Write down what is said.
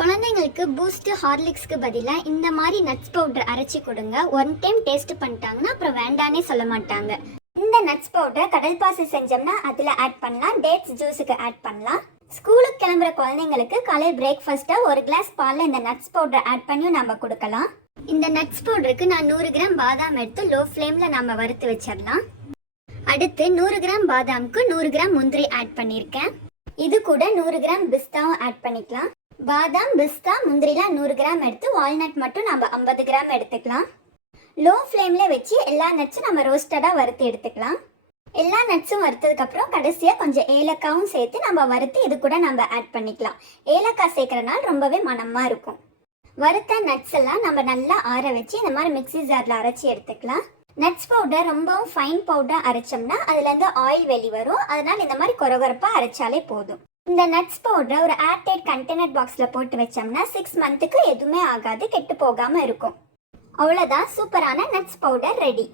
குழந்தைங்களுக்கு பூஸ்ட் ஹார்லிக்ஸ்க்கு பதிலாக இந்த மாதிரி நட்ஸ் பவுடர் அரைச்சி கொடுங்க. ஒன் டைம் டேஸ்ட் பண்ணிட்டாங்கன்னா அப்புறம் வேண்டானே சொல்ல மாட்டாங்க. இந்த நட்ஸ் பவுடர் கடல் பாசி செஞ்சோம்னா அதில் ஆட் பண்ணலாம், டேட்ஸ் ஜூஸுக்கு ஆட் பண்ணலாம். ஸ்கூலுக்கு கிளம்புற குழந்தைங்களுக்கு காலையில் பிரேக்ஃபாஸ்ட்டாக ஒரு கிளாஸ் பாலில் இந்த நட்ஸ் பவுடர் ஆட் பண்ணியும் நம்ம கொடுக்கலாம். இந்த நட்ஸ் பவுடருக்கு நான் 100 கிராம் பாதாம் எடுத்து லோ ஃப்ளேமில் நம்ம வறுத்து வச்சிடலாம். அடுத்து 100 கிராம் பாதாமுக்கு 100 கிராம் முந்திரி ஆட் பண்ணியிருக்கேன். இது கூட 100 கிராம் பிஸ்தாவும் ஆட் பண்ணிக்கலாம். பாதாம், பிஸ்தா, முந்திரிலாம் 100 கிராம் எடுத்து வால்நட் மட்டும் நம்ம 50 கிராம் எடுத்துக்கலாம். லோ ஃப்ளேமில் வச்சு எல்லா நட்ஸும் நம்ம ரோஸ்டடாக வறுத்து எடுத்துக்கலாம். எல்லா நட்ஸும் வறுத்ததுக்கப்புறம் கடைசியாக கொஞ்சம் ஏலக்காவும் சேர்த்து நம்ம வறுத்து இது கூட நம்ம ஆட் பண்ணிக்கலாம். ஏலக்காய் சேர்க்குறனால ரொம்பவே மணமாக இருக்கும். வறுத்த நட்ஸ் எல்லாம் நம்ம நல்லா ஆற வச்சு இந்த மாதிரி மிக்ஸி ஜாரில் அரைச்சி எடுத்துக்கலாம். நட்ஸ் பவுடர் ரொம்பவும் ஃபைன் பவுடர் அரைச்சோம்னா அதுலேருந்து ஆயில் வெளி வரும். அதனால் இந்த மாதிரி கொரகொரப்பாக அரைச்சாலே போதும். இந்த நட்ஸ் பவுடர் ஒரு ஏர்டைட் கண்டெய்னர் பாக்ஸில் போட்டு வச்சோம்னா 6 மந்த்துக்கு எதுவுமே ஆகாது, கெட்டு போகாமல் இருக்கும். அவ்வளோதான், சூப்பரான நட்ஸ் பவுடர் ரெடி.